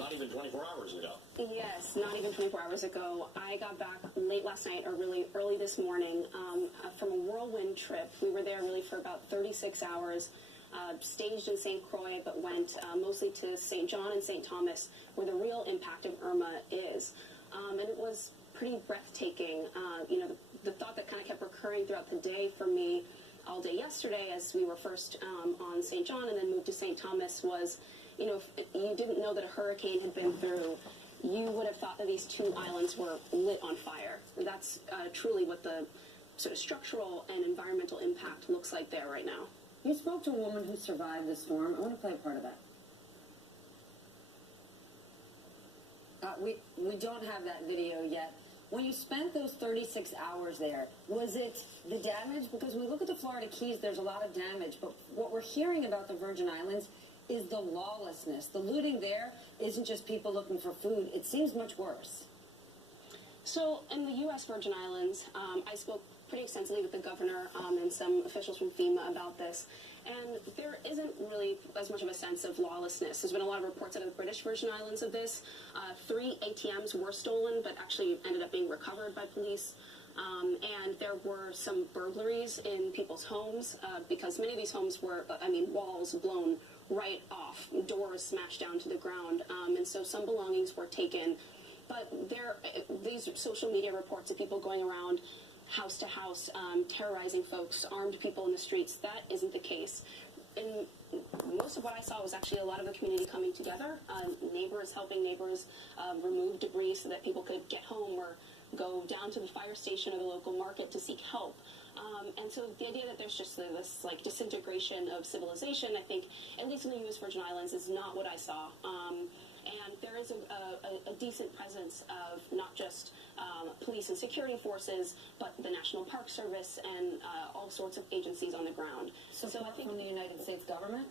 not even 24 hours ago. Yes, not even 24 hours ago. I got back late last night or really early this morning from a whirlwind trip. We were there really for about 36 hours, staged in St. Croix, but went mostly to St. John and St. Thomas, where the real impact of Irma is. And it was pretty breathtaking. The thought that kind of kept recurring throughout the day for me all day yesterday as we were first on St. John and then moved to St. Thomas was, if you didn't know that a hurricane had been through, you would have thought that these two islands were lit on fire. That's truly what the sort of structural and environmental impact looks like there right now. You spoke to a woman who survived the storm. I want to play a part of that. We don't have that video yet. When you spent those 36 hours there, was it the damage? Because when we look at the Florida Keys, there's a lot of damage. But what we're hearing about the Virgin Islands is the lawlessness. The looting there isn't just people looking for food. It seems much worse. So in the U.S. Virgin Islands, I spoke pretty extensively with the governor and some officials from FEMA about this. And there isn't really as much of a sense of lawlessness. There's been a lot of reports out of the British Virgin Islands of this. 3 ATMs were stolen, but actually ended up being recovered by police. And there were some burglaries in people's homes because many of these homes were, walls blown right off, doors smashed down to the ground. And so some belongings were taken. But these social media reports of people going around house to house, terrorizing folks, armed people in the streets, that isn't the case. And most of what I saw was actually a lot of the community coming together, neighbors helping neighbors remove debris so that people could get home or go down to the fire station or the local market to seek help. And so the idea that there's just this disintegration of civilization, I think, at least in the U.S. Virgin Islands, is not what I saw. And there is a decent presence of not just police and security forces, but the National Park Service and all sorts of agencies on the ground. So I think from the United States government?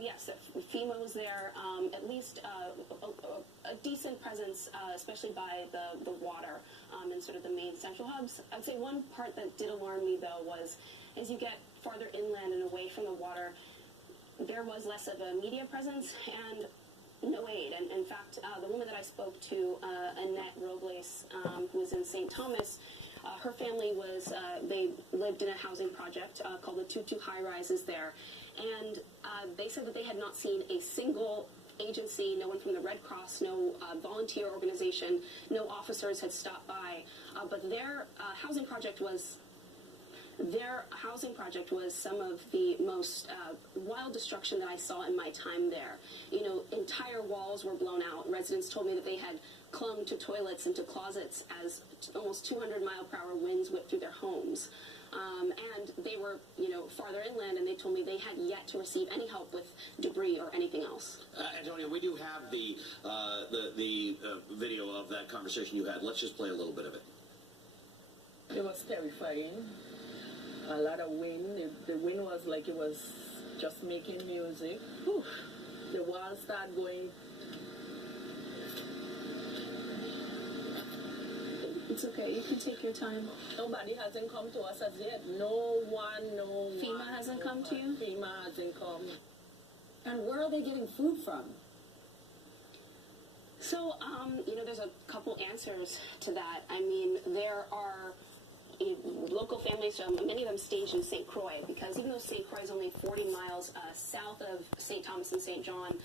Yes, FEMA was there, at least a decent presence, especially by the water and sort of the main central hubs. I'd say one part that did alarm me, though, was as you get farther inland and away from the water, there was less of a media presence and no aid. And in fact, the woman that I spoke to, Annette Robles, who was in St. Thomas, her family was, they lived in a housing project called the Tutu High Rises there. And they said that they had not seen a single agency, no one from the Red Cross, no volunteer organization, no officers had stopped by. But their housing project was some of the most wild destruction that I saw in my time there. Entire walls were blown out. Residents told me that they had clung to toilets and to closets as almost 200-mile-per-hour winds whipped through their homes. And they were, farther inland, and they told me they had yet to receive any help with debris or anything else. Antonio, we do have the video of that conversation you had. Let's just play a little bit of it. It was terrifying. A lot of wind. The wind was like it was just making music. Whew. The walls started going. It's okay. You can take your time. Nobody hasn't come to us as yet. No one. FEMA hasn't come to you? FEMA hasn't come. And where are they getting food from? So, there's a couple answers to that. I mean, there are local families, many of them staged in St. Croix, because even though St. Croix is only 40 miles south of St. Thomas and St. John,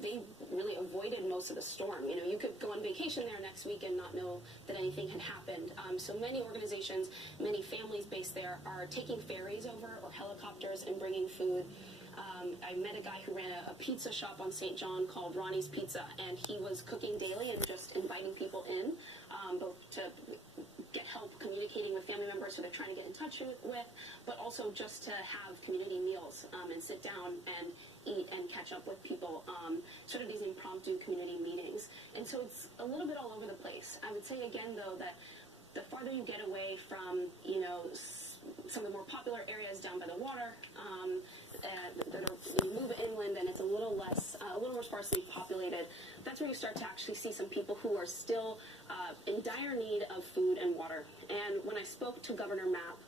they really avoided most of the storm. You could go on vacation there next week and not know that anything had happened. So many organizations, many families based there are taking ferries over or helicopters and bringing food. I met a guy who ran a pizza shop on St. John called Ronnie's Pizza, and he was cooking daily and just inviting people in, both to get help communicating with family members who they're trying to get in touch with, but also just to have community meals and sit down and eat and catch up with people, sort of these impromptu community meetings. And so it's a little bit all over the place. I would say again, though, that the farther you get away from, some of the more popular areas down by the water, you move inland and it's a little more sparsely populated. That's where you start to actually see some people who are still in dire need of food and water. And when I spoke to Governor Mapp,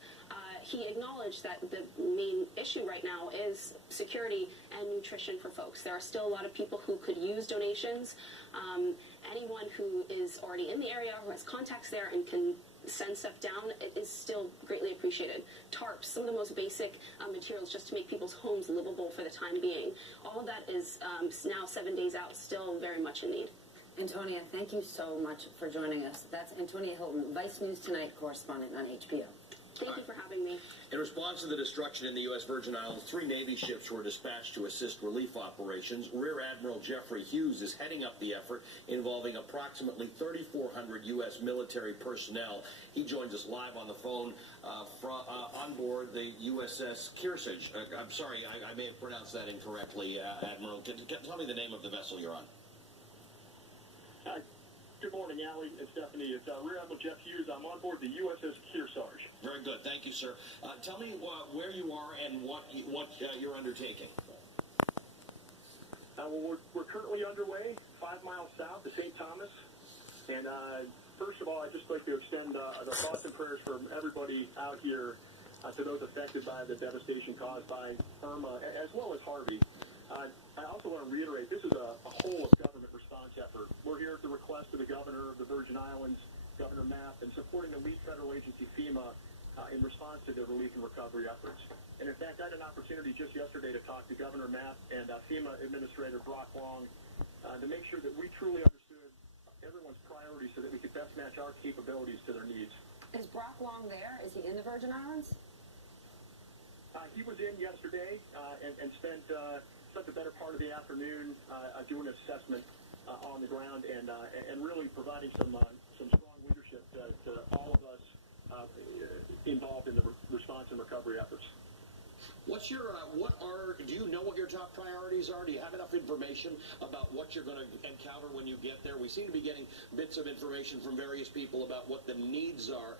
he acknowledged that the main issue right now is security and nutrition for folks. There are still a lot of people who could use donations. Anyone who is already in the area, who has contacts there and can send stuff down, it is still greatly appreciated. Tarps, some of the most basic materials just to make people's homes livable for the time being. All of that is now 7 days out, still very much in need. Antonia, thank you so much for joining us. That's Antonia Hilton, Vice News Tonight correspondent on HBO. Thank you for having me. In response to the destruction in the U.S. Virgin Islands, 3 Navy ships were dispatched to assist relief operations. Rear Admiral Jeffrey Hughes is heading up the effort involving approximately 3,400 U.S. military personnel. He joins us live on the phone on board the USS Kearsarge. I'm sorry, I may have pronounced that incorrectly, Admiral. Tell me the name of the vessel you're on. Good morning, Allie and Stephanie. It's Rear Admiral Jeff Hughes. I'm on board the USS Kearsarge. Very good. Thank you, sir. Tell me where you are and what you're undertaking. Well, we're currently underway 5 miles south of St. Thomas. And first of all, I'd just like to extend the thoughts and prayers from everybody out here to those affected by the devastation caused by Irma, as well as Harvey. I also want to reiterate, this is a whole-of-government response effort. We're here at the request of the governor of the Virgin Islands, Governor Mapp, and supporting the lead federal agency, FEMA, in response to the relief and recovery efforts. And in fact, I had an opportunity just yesterday to talk to Governor Mapp and FEMA Administrator Brock Long to make sure that we truly understood everyone's priorities so that we could best match our capabilities to their needs. Is Brock Long there? Is he in the Virgin Islands? He was in yesterday and spent the better part of the afternoon doing an assessment on the ground and really providing some strong leadership to all of us involved in the response and recovery efforts. Do you know what your top priorities are? Do you have enough information about what you're going to encounter when you get there? We seem to be getting bits of information from various people about what the needs are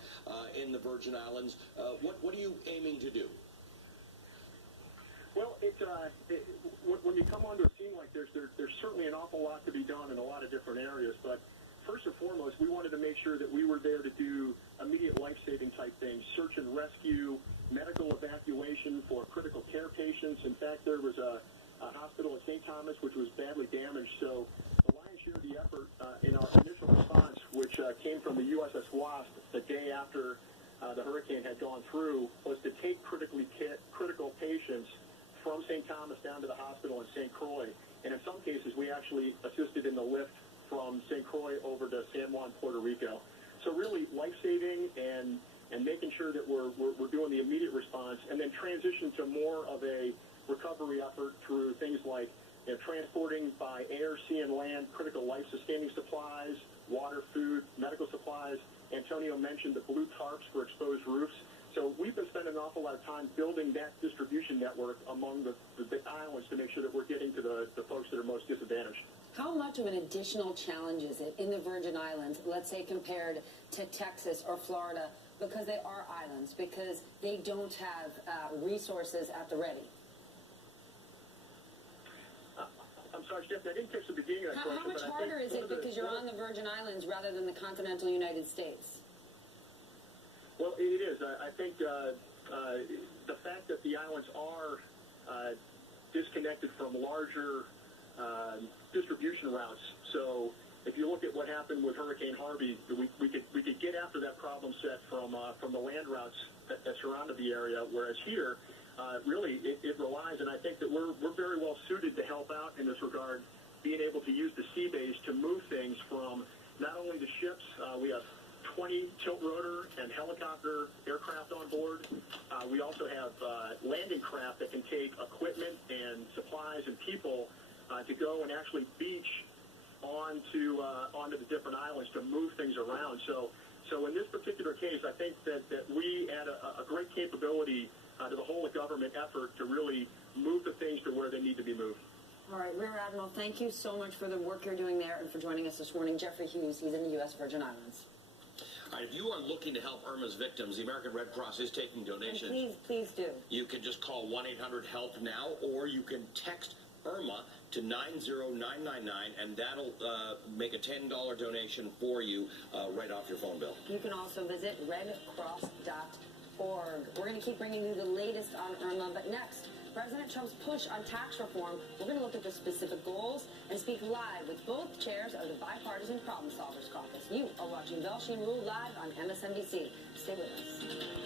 in the Virgin Islands. What are you aiming to do? Well, when you come onto a scene like this, there's certainly an awful lot to be done in a lot of different areas. But first and foremost, we wanted to make sure that we were there to do immediate life-saving type things, search and rescue, medical evacuation for critical care patients. In fact, there was a hospital at St. Thomas which was badly damaged. So the lion's share of the effort in our initial response, which came from the USS Wasp the day after the hurricane had gone through, was to take critical patients from St. Thomas down to the hospital in St. Croix. And in some cases, we actually assisted in the lift from St. Croix over to San Juan, Puerto Rico. So really life-saving and making sure that we're doing the immediate response, and then transition to more of a recovery effort through things like transporting by air, sea, and land critical life-sustaining supplies, water, food, medical supplies. Antonio mentioned the blue tarps for exposed roofs. So we've been spending an awful lot of time building that distribution network among the islands to make sure that we're getting to the folks that are most disadvantaged. How much of an additional challenge is it in the Virgin Islands, let's say compared to Texas or Florida, because they are islands, because they don't have resources at the ready? I'm sorry, Steph, I didn't catch the beginning of that question. How much harder is it because you're on the Virgin Islands rather than the continental United States? Well, it is. I think the fact that the islands are disconnected from larger distribution routes. So if you look at what happened with Hurricane Harvey, we could get after that problem set from the land routes that surrounded the area, whereas here, really, it relies, and I think that we're very well suited to help out in this regard, being able to use the sea base to move things from not only the ships. We have 20 tilt rotor and helicopter aircraft on board. We also have landing craft that can take equipment and supplies and people to go and actually beach onto the different islands to move things around. So in this particular case, I think that we add a great capability to the whole government effort to really move the things to where they need to be moved. All right, Rear Admiral, thank you so much for the work you're doing there and for joining us this morning. Jeffrey Hughes, he's in the U.S. Virgin Islands. All right, if you are looking to help Irma's victims, the American Red Cross is taking donations. And please do. You can just call 1-800-HELP-NOW, or you can text Irma to 90999, and that'll make a $10 donation for you right off your phone bill. You can also visit redcross.org. We're going to keep bringing you the latest on Irma, but next, President Trump's push on tax reform. We're going to look at the specific goals and speak live with both chairs of the Bipartisan Problem Solvers Caucus. You are watching Velshi and Rule live on MSNBC. Stay with us.